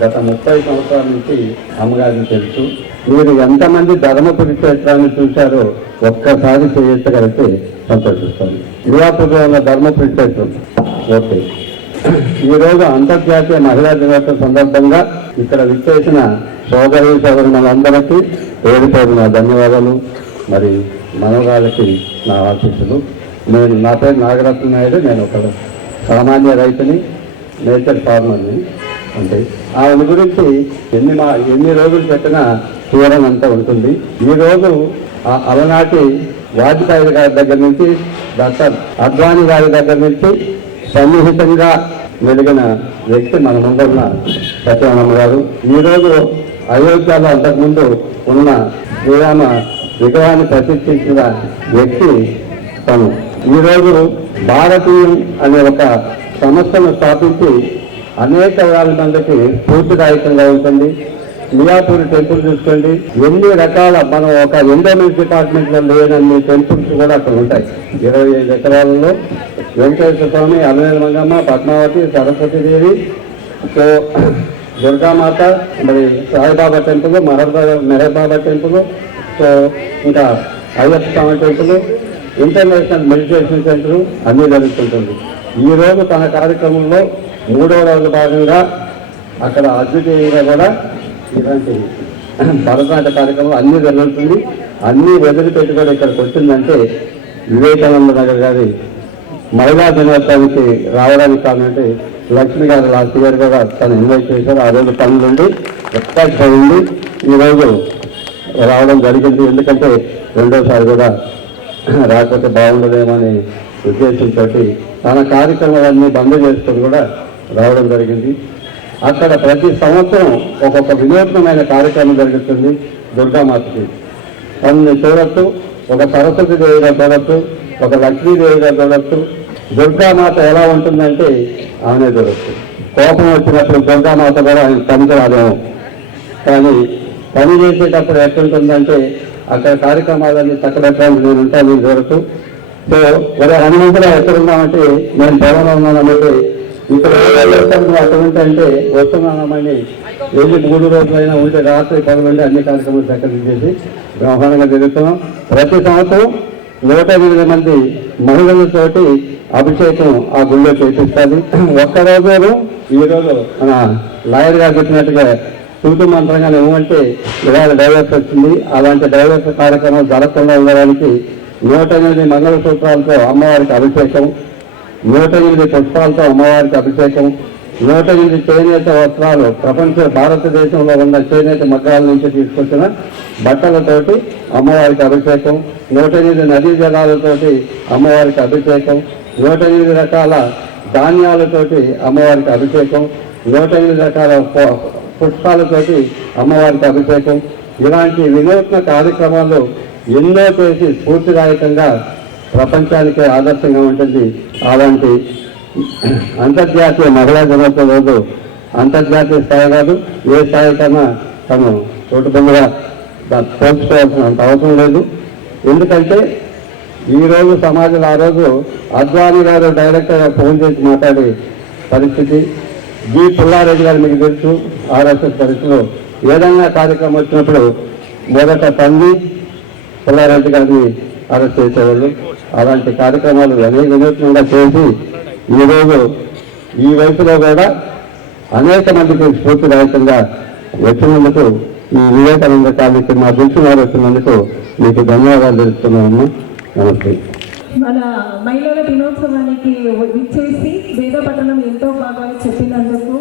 గత 30 సంవత్సరాల నుంచి అమ్మగారిని తెలుసు. మీరు ఎంతమంది ధర్మపురి క్షేత్రాన్ని చూశారో ఒక్కసారి చేయగలిగితే సంతోషిస్తాను. యువాపుగా ఉన్న ధర్మపురి క్షేత్రం. ఓకే, ఈరోజు అంతర్జాతీయ మహిళా దినోత్సవం సందర్భంగా ఇక్కడ విచ్చేసిన సోదరులందరికీ పేరుపేరున ధన్యవాదాలు. మరి మనవరాలకి నా ఆశీస్సులు. నా పేరు నాగరత్న నాయుడు. నేను ఒక సామాన్య రైతుని, నేచర్ ఫార్మర్ని. అంటే ఆమె గురించి ఎన్ని రోజులు చెప్పినా తీరనంత ఉంటుంది. ఈరోజు అలనాటి వాజ్పేయి గారి దగ్గర నుంచి డాక్టర్ అద్వానీ గారి దగ్గర నుంచి సన్నిహితంగా వెలిగిన వ్యక్తి మన ముందున్న సత్యనారాయణ గారు. ఈరోజు అయోధ్యలో అంతకుముందు ఉన్న శ్రీరామ విగ్రహాన్ని ప్రతిష్ఠించిన వ్యక్తి తను. ఈరోజు భారతీయం అనే ఒక సంస్థను స్థాపించి అనేక వేల మందికి స్ఫూర్తిదాయకంగా ఉంటుంది. మియాపూర్ టెంపుల్ చూసుకోండి, ఎన్ని రకాల మనం ఒక ఎండోమెంట్ డిపార్ట్మెంట్లో లేనన్ని టెంపుల్స్ కూడా అక్కడ ఉంటాయి. 25 ఎకరాలలో వెంకటేశ్వర స్వామి, అలవేలు మంగమ్మ, పద్మావతి, సరస్వతి దేవి, సో దుర్గామాత, మరి సాయిబాబా టెంపుల్, మెహర్ బాబా టెంపుల్, సో ఇంకా అయ్యప్ప స్వామి టెంపుల్, ఇంటర్నేషనల్ మెడిటేషన్ సెంటర్ అన్నీ జరుగుతుంటుంది. ఈరోజు తన కార్యక్రమంలో 3వ రోజు భాగంగా అక్కడ అద్వితీయంగా కూడా ఇలాంటి భరతనాట్య కార్యక్రమం అన్నీ జరుగుతుంది. అన్నీ వదిలిపెట్టి కూడా ఇక్కడికి వచ్చిందంటే వివేకానంద నగర్ గారి మహిళా దినోత్సవానికి రావడానికి కారణంటే లక్ష్మి గారు లాస్ట్ ఇయర్ కూడా తను ఇన్వైట్ చేశారు. ఆ రోజు పనులుండి ఎక్స్పెక్ట్ అయింది, ఈరోజు రావడం జరిగింది. ఎందుకంటే రెండోసారి కూడా రాకపోతే బాగుండదేమో అనే ఉద్దేశంతో తన కార్యక్రమాలన్నీ బంద్ చేసుకొని కూడా రావడం జరిగింది. అక్కడ ప్రతి సంవత్సరం ఒక్కొక్క వినూత్నమైన కార్యక్రమం జరుగుతుంది. దుర్గామాతకి తనని చూడొచ్చు, ఒక సరస్వతి దేవిగా చూడొచ్చు, ఒక లక్ష్మీదేవిగా చూడొచ్చు. దుర్గామాత ఎలా ఉంటుందంటే ఆమె చూడొచ్చు. కోపం వచ్చినప్పుడు దుర్గామాత కూడా ఆయన పనికి రాదేమో, కానీ పని చేసేటప్పుడు ఎట్లుంటుందంటే అక్కడ కార్యక్రమాలన్నీ చక్కబెట్టడానికి నేను ఉంటాను నేను చూడొచ్చు. సో ఒక హనుమంతుడు ఎక్కడున్నామంటే నేను పొలంలో ఉన్నానంటే ఇక్కడ అక్కడ ఉంటాయంటే వస్తున్నామని వెళ్ళి 3 రోజులైనా ఉంటే రాత్రి పనులుండి అన్ని కార్యక్రమాలు చక్కగా చేసి బ్రహ్మాండంగా జరుగుతున్నాం. ప్రతి సంవత్సరం 108 మంది మహిళలతోటి అభిషేకం ఆ గుళ్ళో చేపిస్తుంది. ఒక్కరోజు ఈరోజు మన లాయర్ గారు చెప్పినట్టుగా తూతు మంత్రంగా ఏమంటే ఇవాళ డైవర్స్ వచ్చింది. అలాంటి డైవర్స్ కార్యక్రమం జరగకుండా ఉండడానికి 108 మంగళసూత్రాలతో అమ్మవారికి అభిషేకం, 108 పుష్పాలతో అమ్మవారికి అభిషేకం, 108 చేనేత వస్త్రాలు భారతదేశంలో ఉన్న చేనేత మగ్గాల నుంచి తీసుకొచ్చిన బట్టలతోటి అమ్మవారికి అభిషేకం, 108 నదీ జలాలతోటి అమ్మవారికి అభిషేకం, 108 రకాల ధాన్యాలతోటి అమ్మవారికి అభిషేకం, 108 రకాల పుష్పాలతోటి అమ్మవారికి అభిషేకం. ఇలాంటి వినూత్న కార్యక్రమాలు ఎన్నో చేసి స్ఫూర్తిదాయకంగా ప్రపంచానికి ఆదర్శంగా ఉంటుంది. అలాంటి అంతర్జాతీయ మహిళా దినోత్సవం రోజు అంతర్జాతీయ స్థాయి కాదు, ఏ స్థాయి కన్నా తను తోటిబందుగా పోల్చుకోవాల్సినంత అవసరం లేదు. ఎందుకంటే ఈరోజు సమాజంలో ఆ రోజు అద్వానీ గారు డైరెక్టర్గా ఫోన్ చేసి మాట్లాడే పరిస్థితి. జి పుల్లారెడ్డి గారు మీకు తెలుసు, ఆర్ఎస్ఎస్ పరిస్థితిలో ఏదైనా కార్యక్రమం వచ్చినప్పుడు మొదట తల్లి పుల్లారెడ్డి గారిని అరెస్ట్ చేసేవాళ్ళు. అలాంటి కార్యక్రమాలు వినూత్నంగా చేసి ఈరోజు ఈ వయసులో కూడా అనేక మందికి స్ఫూర్తిదాయకంగా వచ్చినందుకు ఈ వివేకానంద కాలేజీకి మా పిలిచినారు వచ్చినందుకు మీకు ధన్యవాదాలు తెలుస్తున్నాము. నమస్తే. మన మహిళల దినోత్సవానికి విచ్చేసి వేదపట్టణం ఎంతో బాగా చెప్పినందుకు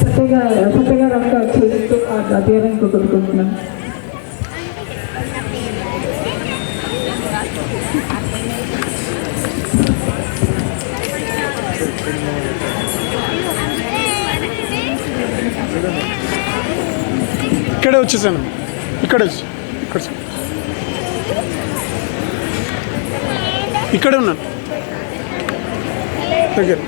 సత్యగా రక్క చేస్తూ అధ్యయనానికి కోరుకుంటున్నాను. ఇక్కడే వచ్చేసాను, ఇక్కడే ఉన్నాను దగ్గర.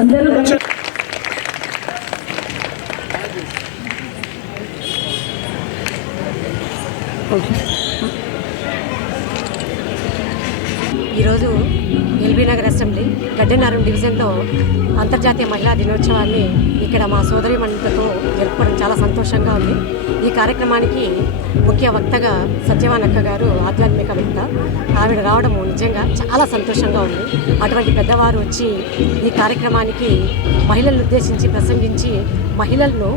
అందరూ ఈరోజు ఎల్బీ నగర్ అసెంబ్లీ గడ్డెనారం డివిజన్లో అంతర్జాతీయ మహిళా దినోత్సవాన్ని ఇక్కడ మా సోదరీమణులతో జరుపుకోవడం చాలా సంతోషంగా ఉంది. ఈ కార్యక్రమానికి ముఖ్య వక్తగా సత్యవాన్ అక్క గారు ఆధ్యాత్మికవేత్త, ఆవిడ రావడము నిజంగా చాలా సంతోషంగా ఉంది. అటువంటి పెద్దవారు వచ్చి ఈ కార్యక్రమానికి మహిళలను ఉద్దేశించి ప్రసంగించి మహిళలను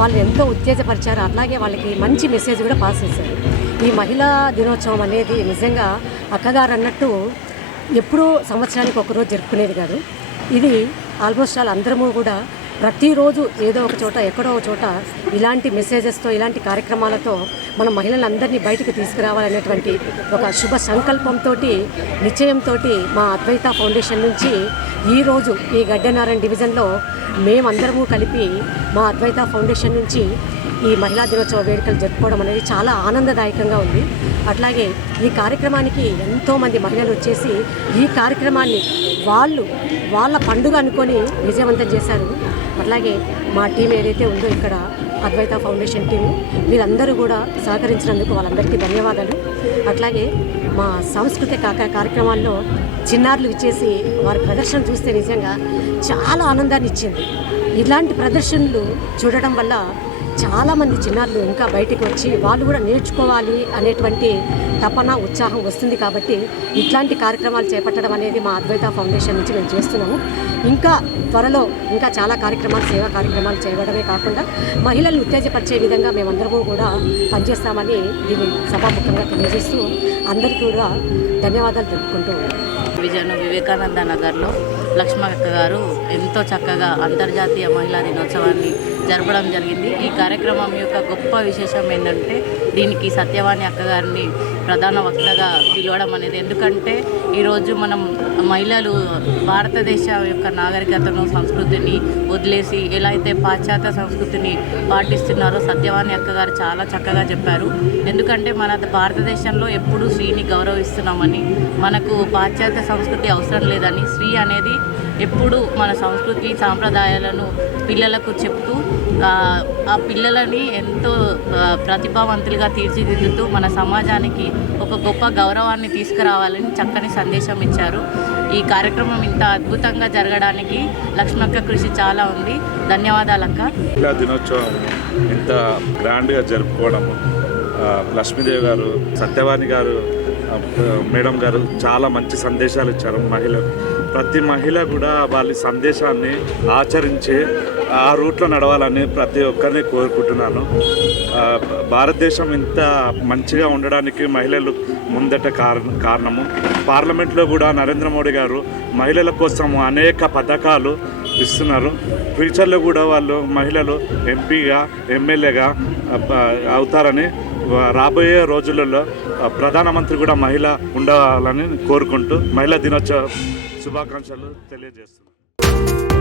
వాళ్ళు ఎంతో ఉత్తేజపరిచారు. అలాగే వాళ్ళకి మంచి మెసేజ్ కూడా పాస్ చేశారు. ఈ మహిళా దినోత్సవం అనేది నిజంగా అక్కగారు అన్నట్టు ఎప్పుడూ సంవత్సరానికి ఒకరోజు జరుపుకునేది కాదు. ఇది ఆల్మోస్ట్ అందరము కూడా ప్రతిరోజు ఏదో ఒక చోట ఎక్కడో ఒక చోట ఇలాంటి మెసేజెస్తో ఇలాంటి కార్యక్రమాలతో మనం మహిళలందరినీ బయటకు తీసుకురావాలనేటువంటి ఒక శుభ సంకల్పంతో నిశ్చయంతో మా అద్వైత ఫౌండేషన్ నుంచి ఈరోజు ఈ గడ్డెనారాయణ డివిజన్లో మేమందరము కలిపి మా అద్వైత ఫౌండేషన్ నుంచి ఈ మహిళా దినోత్సవ వేడుకలు జరుపుకోవడం అనేది చాలా ఆనందదాయకంగా ఉంది. అట్లాగే ఈ కార్యక్రమానికి ఎంతోమంది మహిళలు వచ్చేసి ఈ కార్యక్రమాన్ని వాళ్ళ పండుగ అనుకొని విజయవంతం చేశారు. అట్లాగే మా టీం ఏదైతే ఉందో ఇక్కడ అద్వైత ఫౌండేషన్ టీము వీళ్ళందరూ కూడా సహకరించినందుకు వాళ్ళందరికీ ధన్యవాదాలు. అట్లాగే మా సాంస్కృతిక కార్యక్రమాల్లో చిన్నారులు ఇచ్చేసి వారి ప్రదర్శన చూస్తే నిజంగా చాలా ఆనందాన్ని ఇచ్చింది. ఇలాంటి ప్రదర్శనలు చూడడం వల్ల చాలామంది చిన్నారులు ఇంకా బయటికి వచ్చి వాళ్ళు కూడా నేర్చుకోవాలి అనేటువంటి తపన ఉత్సాహం వస్తుంది. కాబట్టి ఇట్లాంటి కార్యక్రమాలు చేపట్టడం అనేది మా అద్వైత ఫౌండేషన్ నుంచి మేము చేస్తున్నాము. ఇంకా త్వరలో ఇంకా చాలా కార్యక్రమాలు, సేవా కార్యక్రమాలు చేయడమే కాకుండా మహిళలను ఉత్తేజపరిచే విధంగా మేమందరము కూడా పనిచేస్తామని దీన్ని సభాముఖంగా తెలియజేస్తూ అందరికీ కూడా ధన్యవాదాలు తెలుపుకుంటూ వివేకానంద నగర్లో లక్ష్మక్క గారు ఎంతో చక్కగా అంతర్జాతీయ మహిళా దినోత్సవాన్ని జరపడం జరిగింది. ఈ కార్యక్రమం యొక్క గొప్ప విశేషం ఏంటంటే దీనికి సత్యవాణి అక్కగారిని ప్రధాన వక్తగా పిలవడం అనేది. ఎందుకంటే ఈరోజు మనం మహిళలు భారతదేశ యొక్క నాగరికతను, సంస్కృతిని వదిలేసి ఎలా అయితే పాశ్చాత్య సంస్కృతిని పాటిస్తున్నారో సత్యవాణి అక్కగారు చాలా చక్కగా చెప్పారు. ఎందుకంటే మన భారతదేశంలో ఎప్పుడూ స్త్రీని గౌరవిస్తున్నామని, మనకు పాశ్చాత్య సంస్కృతి అవసరం లేదని, స్త్రీ అనేది ఎప్పుడు మన సంస్కృతి సాంప్రదాయాలను పిల్లలకు చెప్తూ ఆ పిల్లలని ఎంతో ప్రతిభావంతులుగా తీర్చిదిద్దుతూ మన సమాజానికి ఒక గొప్ప గౌరవాన్ని తీసుకురావాలని చక్కని సందేశం ఇచ్చారు. ఈ కార్యక్రమం ఇంత అద్భుతంగా జరగడానికి లక్ష్మక్క కృషి చాలా ఉంది. ధన్యవాదాలక్క. మహిళా దినోత్సవం ఇంత గ్రాండ్గా జరుపుకోవడము, లక్ష్మీదేవి గారు, సత్యవాణి గారు, మేడం గారు చాలా మంచి సందేశాలు ఇచ్చారు. ప్రతి మహిళ కూడా వాళ్ళ సందేశాన్ని ఆచరించి ఆ రూట్లో నడవాలని ప్రతి ఒక్కరిని కోరుకుంటున్నాను. భారతదేశం ఇంత మంచిగా ఉండడానికి మహిళలు ముందట కారణము. పార్లమెంట్లో కూడా నరేంద్ర మోడీ గారు మహిళల కోసం అనేక పథకాలు ఇస్తున్నారు. ఫ్యూచర్లో కూడా మహిళలు ఎంపీగా, ఎమ్మెల్యేగా అవుతారని, రాబోయే రోజులలో ప్రధానమంత్రి కూడా మహిళ ఉండాలని కోరుకుంటూ మహిళా దినోత్సవ శుభాకాంక్షలు తెలియజేస్తున్నాను.